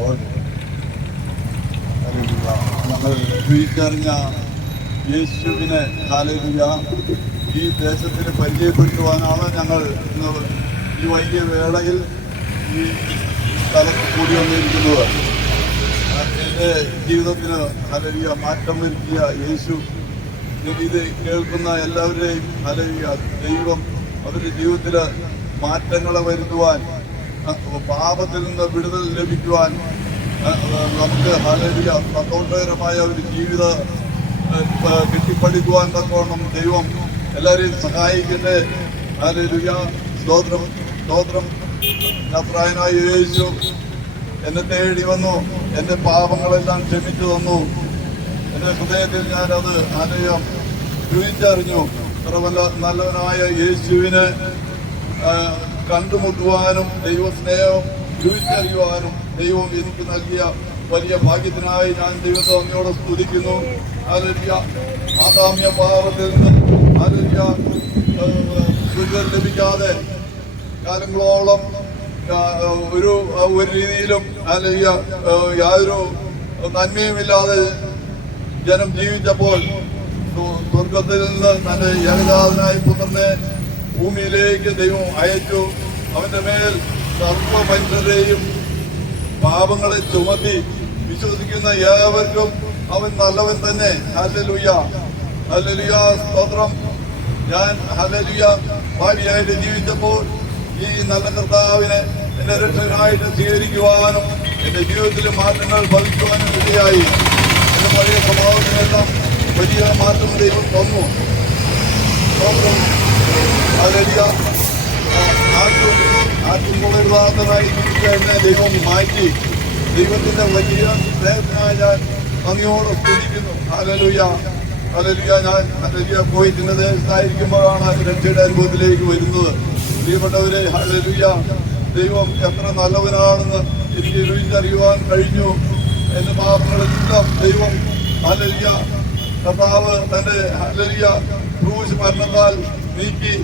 Lord. ഞങ്ങൾ തിരിച്ചറിഞ്ഞ യേശുവിനെ ഹല്ലേലൂയ ഈ ദേശത്തിന് പരിചയപ്പെടുത്തുവാനാണ് ഞങ്ങൾ ഇന്ന് ഈ വൈകിയ വേളയിൽ ഈ സ്ഥലത്ത് കൂടി വന്നിരിക്കുന്നത്. എൻ്റെ ജീവിതത്തിന് ഹല്ലേലൂയ മാറ്റം വരുത്തിയ യേശു, ഇത് കേൾക്കുന്ന എല്ലാവരെയും ഹല്ലേലൂയ ദൈവം അവരുടെ ജീവിതത്തിൽ മാറ്റങ്ങളെ വരുത്തുവാൻ, പാപത്തിൽ നിന്ന് വിടുതൽ ലഭിക്കുവാൻ, നമുക്ക് ഹല്ലേലൂയ സന്തോഷകരമായ ഒരു ജീവിതം കെട്ടിപ്പടുക്കുവാൻ തക്കവണ്ണം ദൈവം എല്ലാവരെയും സഹായിക്കട്ടെ. ഹല്ലേലൂയ. സ്തോത്രം, സ്തോത്രം. നസ്രായനായ യേശു എന്നെ തേടി വന്നു, എൻ്റെ പാപങ്ങളെല്ലാം ക്ഷമിച്ചു തന്നു. എൻ്റെ ഹൃദയത്തിൽ ഞാനത് ഹല്ലേലൂയ രുചിച്ചറിഞ്ഞു. നല്ലവനായ യേശുവിനെ കണ്ടുമുട്ടുവാനും ദൈവസ്നേഹം രുചിച്ചറിയുവാനും ദൈവം എനിക്ക് നൽകിയ വലിയ ഭാഗ്യത്തിനായി ഞാൻ ദൈവത്തെ അങ്ങയോടെ സ്തുതിക്കുന്നു. ഹല്ലേലൂയ. ആദാമ്യ പാപത്തിൽ നിന്ന് ഹല്ലേലൂയ വിടുതൽ ലഭിക്കാതെ കാലങ്ങളോളം ഒരു രീതിയിലും ഹല്ലേലൂയ യാതൊരു നന്മയുമില്ലാതെ ജനം ജീവിച്ചപ്പോൾ സ്വർഗത്തിൽ നിന്ന് തന്റെ ഏകജാതനായ പുത്രനെ ഭൂമിയിലേക്ക് ദൈവം അയച്ചു. അവന്റെ മേൽ സർവ്വ മനുഷ്യരെയും പാപങ്ങളെ ചുമത്തി വിശ്വസിക്കുന്ന ഏവർക്കും അവൻ നല്ലവൻ തന്നെ. ഹല്ലേലൂയ, ഹല്ലേലൂയ, സ്തോത്രം. ഞാൻ ഹല്ലേലൂയ ഭാവിയായിട്ട് ജീവിച്ചപ്പോൾ ഈ നല്ല കർത്താവിനെ എന്റെ രക്ഷകനായിട്ട് സ്വീകരിക്കുവാനും എന്റെ ജീവിതത്തിൽ മാറ്റങ്ങൾ ഭവിക്കുവാനും ഇടയായി. എന്റെ പഴയ സ്വഭാവത്തിനെല്ലാം വലിയ മാറ്റം ദൈവം തന്നു. സ്തോത്രം. ഹല്ലേലൂയ. ആറ്റുകൊള്ളരുതാത്തനായി എന്നെ ദൈവം മാറ്റി. ദൈവത്തിന്റെ വലിയ സ്നേഹത്തിനായി ഞാൻ നന്ദിയോടെ സ്തുതിക്കുന്നു. Hallelujah, hallelujah. ഞാൻ ഹല്ലേലൂയ പോയിട്ടിന്റെ ദേശത്തായിരിക്കുമ്പോഴാണ് രക്ഷയുടെ അനുഭവത്തിലേക്ക് വരുന്നത്. പ്രിയപ്പെട്ടവരെ, ഹല്ലേലൂയ, ദൈവം എത്ര നല്ലവനാണെന്ന് എനിക്ക് രുചിച്ചറിയുവാൻ കഴിഞ്ഞു. എന്റെ പാപങ്ങളെല്ലാം ദൈവം ഹല്ലേലൂയ കർത്താവ് തന്റെ ഹല്ലേലൂയ ക്രൂശ് മരണത്താൽ നീക്കി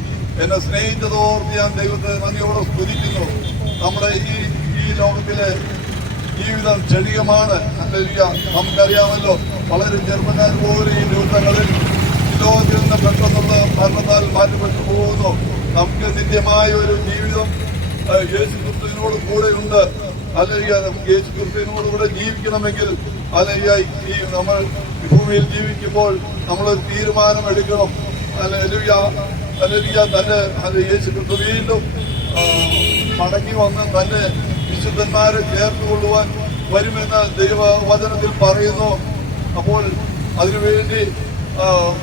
എന്നെ സ്നേഹിച്ചതോർത്ത് ഞാൻ ദൈവത്തെ നന്ദിയോടെ സ്തുതിക്കുന്നു. നമ്മുടെ ഈ ലോകത്തിലെ ജീവിതം ക്ഷണികമാണ്. ഹല്ലേലൂയ. നമുക്കറിയാമല്ലോ, വളരെ ചെറുപ്പക്കാർ പോലും ഈ ദിവസങ്ങളിൽ ഈ ലോകത്തിൽ നിന്ന് പെട്ടെന്നുള്ള മരണത്താൽ മാറ്റപ്പെട്ടു പോകുന്നു. നമുക്ക് നിത്യമായ ഒരു ജീവിതം യേശു ക്രിസ്തുവിനോട് കൂടെ ഉണ്ട്. ഹല്ലേലൂയ. നമുക്ക് യേശു ക്രിസ്തുവിനോട് കൂടെ ജീവിക്കണമെങ്കിൽ ഹല്ലേലൂയ ഈ നമ്മൾ ഭൂമിയിൽ ജീവിക്കുമ്പോൾ നമ്മളൊരു തീരുമാനം എടുക്കണം. Hallelujah, hallelujah. തന്നെ യേശു ക്രിസ്തു വീണ്ടും മടങ്ങി വന്ന് തന്നെ വിശുദ്ധന്മാരെ ചേർത്തുകൊള്ളുവാൻ വരുമെന്ന് ദൈവവചനത്തിൽ പറയുന്നു. അപ്പോൾ അതിനുവേണ്ടി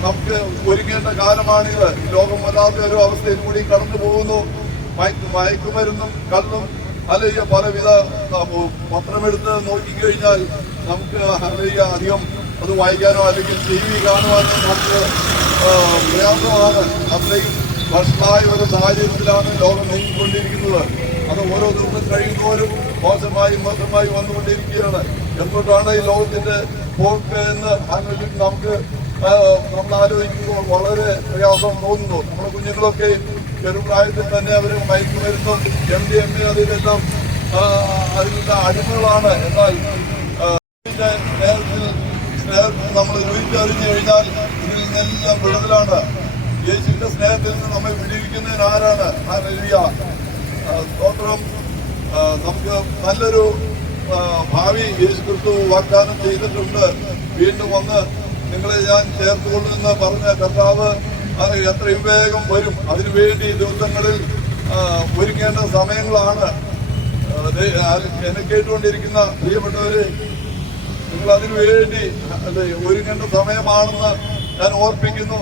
നമുക്ക് ഒരുങ്ങേണ്ട കാലമാണിത്. ലോകം വല്ലാത്ത ഒരു അവസ്ഥയിൽ കൂടി കടന്നു പോകുന്നു. മയക്കുമരുന്നും കള്ളും അല്ലെങ്കിൽ പലവിധ പത്രമെടുത്ത് നോക്കിക്കഴിഞ്ഞാൽ നമുക്ക് അല്ലെങ്കിൽ അധികം അത് വായിക്കാനോ അല്ലെങ്കിൽ TV കാണുവാനോ നമുക്ക് പ്രയാസമാണ്. അത്രയും വഷളായ ഒരു സാഹചര്യത്തിലാണ് ലോകം നീങ്ങിക്കൊണ്ടിരിക്കുന്നത്. അത് ഓരോ ദിവസം കഴിയുമ്പോഴും മോശമായി വന്നുകൊണ്ടിരിക്കുകയാണ്. എന്തുകൊണ്ടാണ് ഈ ലോകത്തിന്റെ പോക്ക് എന്ന് നമ്മൾ ആലോചിക്കുമ്പോൾ വളരെ പ്രയാസം തോന്നുന്നു. നമ്മുടെ കുഞ്ഞുങ്ങളൊക്കെ ചെറുപ്രായത്തിൽ തന്നെ അവർ മയക്കുമരുന്നും MDMA അതിലെല്ലാം അതിന്റെ അടിമകളാണ്. എന്നാൽ സ്നേഹത്തിൽ നമ്മൾ രുചിച്ചറിഞ്ഞു കഴിഞ്ഞാൽ ഇതിൽ നിന്നെല്ലാം വിടുതലാണ്. യേശുവിന്റെ സ്നേഹത്തിൽ നിന്ന് നമ്മെ വിടിവിക്കുന്നതിന് ആരാണ്? ഹല്ലേലൂയ, സ്തോത്രം. നമുക്ക് നല്ലൊരു ഭാവി യേശു ക്രിസ്തു വാഗ്ദാനം ചെയ്തിട്ടുണ്ട്. വീണ്ടും വന്ന് നിങ്ങളെ ഞാൻ ചേർത്തുകൊള്ളുമെന്ന് പറഞ്ഞ കർത്താവ് എത്രയും വേഗം വരും. അതിനുവേണ്ടി ദിവസങ്ങളിൽ ഒരുങ്ങേണ്ട സമയങ്ങളാണ്. എന്നെ കേട്ടുകൊണ്ടിരിക്കുന്ന പ്രിയപ്പെട്ടവര്, നിങ്ങൾ അതിനു വേണ്ടി ഒരുങ്ങേണ്ട സമയമാണെന്ന് ഞാൻ ഓർപ്പിക്കുന്നു.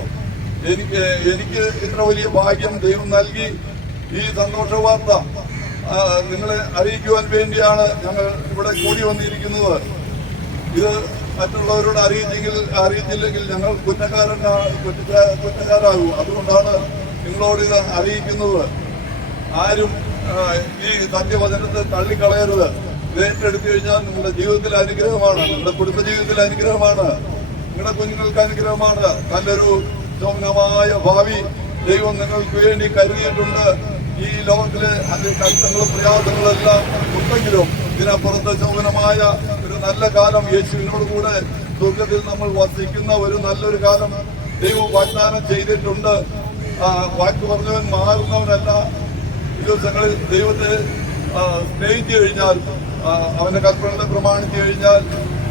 എനിക്ക് ഇത്ര വലിയ ഭാഗ്യം ദൈവം നൽകി. ഈ സന്തോഷ വാർത്ത നിങ്ങളെ അറിയിക്കുവാൻ വേണ്ടിയാണ് ഞങ്ങൾ ഇവിടെ കൂടി വന്നിരിക്കുന്നത്. ഇത് മറ്റുള്ളവരോട് അറിയിച്ചില്ലെങ്കിൽ ഞങ്ങൾ കുറ്റക്കാരാകും. അതുകൊണ്ടാണ് നിങ്ങളോട് ഇത് അറിയിക്കുന്നത്. ആരും ഈ സത്യവചനത്തെ തള്ളിക്കളയരുത്. ഇത് ഏറ്റെടുത്തു കഴിഞ്ഞാൽ നിങ്ങളുടെ ജീവിതത്തിൽ അനുഗ്രഹമാണ്, നിങ്ങളുടെ കുടുംബജീവിതത്തിൽ അനുഗ്രഹമാണ്, നിങ്ങളുടെ കുഞ്ഞുങ്ങൾക്ക് അനുഗ്രഹമാണ്. നല്ലൊരു ശോഭനമായ ഭാവി ദൈവം നിങ്ങൾക്ക് വേണ്ടി കരുതിയിട്ടുണ്ട്. ഈ ലോകത്തിലെ അതിന്റെ കഷ്ടങ്ങളും പ്രയാസങ്ങളെല്ലാം ഉണ്ടെങ്കിലും ഇതിനപ്പുറത്ത് ശോഭനമായ ഒരു നല്ല കാലം യേശുവിനോട് കൂടെ സ്വർഗത്തിൽ നമ്മൾ വസിക്കുന്ന ഒരു നല്ലൊരു കാലം ദൈവം വാഗ്ദാനം ചെയ്തിട്ടുണ്ട്. വാക്ക് പറഞ്ഞവൻ മാറുന്നവനല്ല. ഈ ദിവസങ്ങളിൽ ദൈവത്തെ സ്നേഹിച്ചു കഴിഞ്ഞാൽ, അവന്റെ കൽപ്പനകളെ പ്രമാണിച്ചു കഴിഞ്ഞാൽ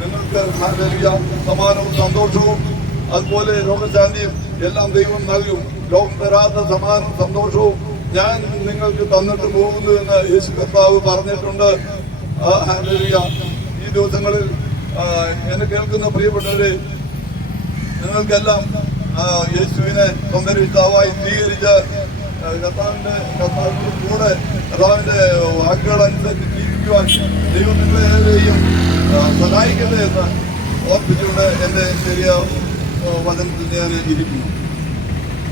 നിങ്ങൾക്ക് നൽകിയ സമാനവും സന്തോഷവും അതുപോലെ രോഗശാന്തിയും എല്ലാം ദൈവം നൽകും. ലോകം തരാത്ത സമാനവും സന്തോഷവും ഞാൻ നിങ്ങൾക്ക് തന്നിട്ട് പോകുന്നു എന്ന് യേശു കർത്താവ് പറഞ്ഞിട്ടുണ്ട്. ഈ ദിവസങ്ങളിൽ എന്നെ കേൾക്കുന്ന പ്രിയപ്പെട്ടവരെ, നിങ്ങൾക്കെല്ലാം യേശുവിനെ സ്വന്തം രക്ഷിതാവായി സ്വീകരിച്ച് കർത്താവിന്റെ കൂടെ കർത്താവിന്റെ വാക്കുകൾ അനുസരിച്ച് ജീവിക്കുവാൻ ദൈവം നിങ്ങളെയും സഹായിക്കട്ടെ എന്ന് ഓർപ്പിച്ചുകൊണ്ട് എന്റെ ചെറിയ വചനത്തിൽ ഞാൻ ഇരിക്കുന്നു.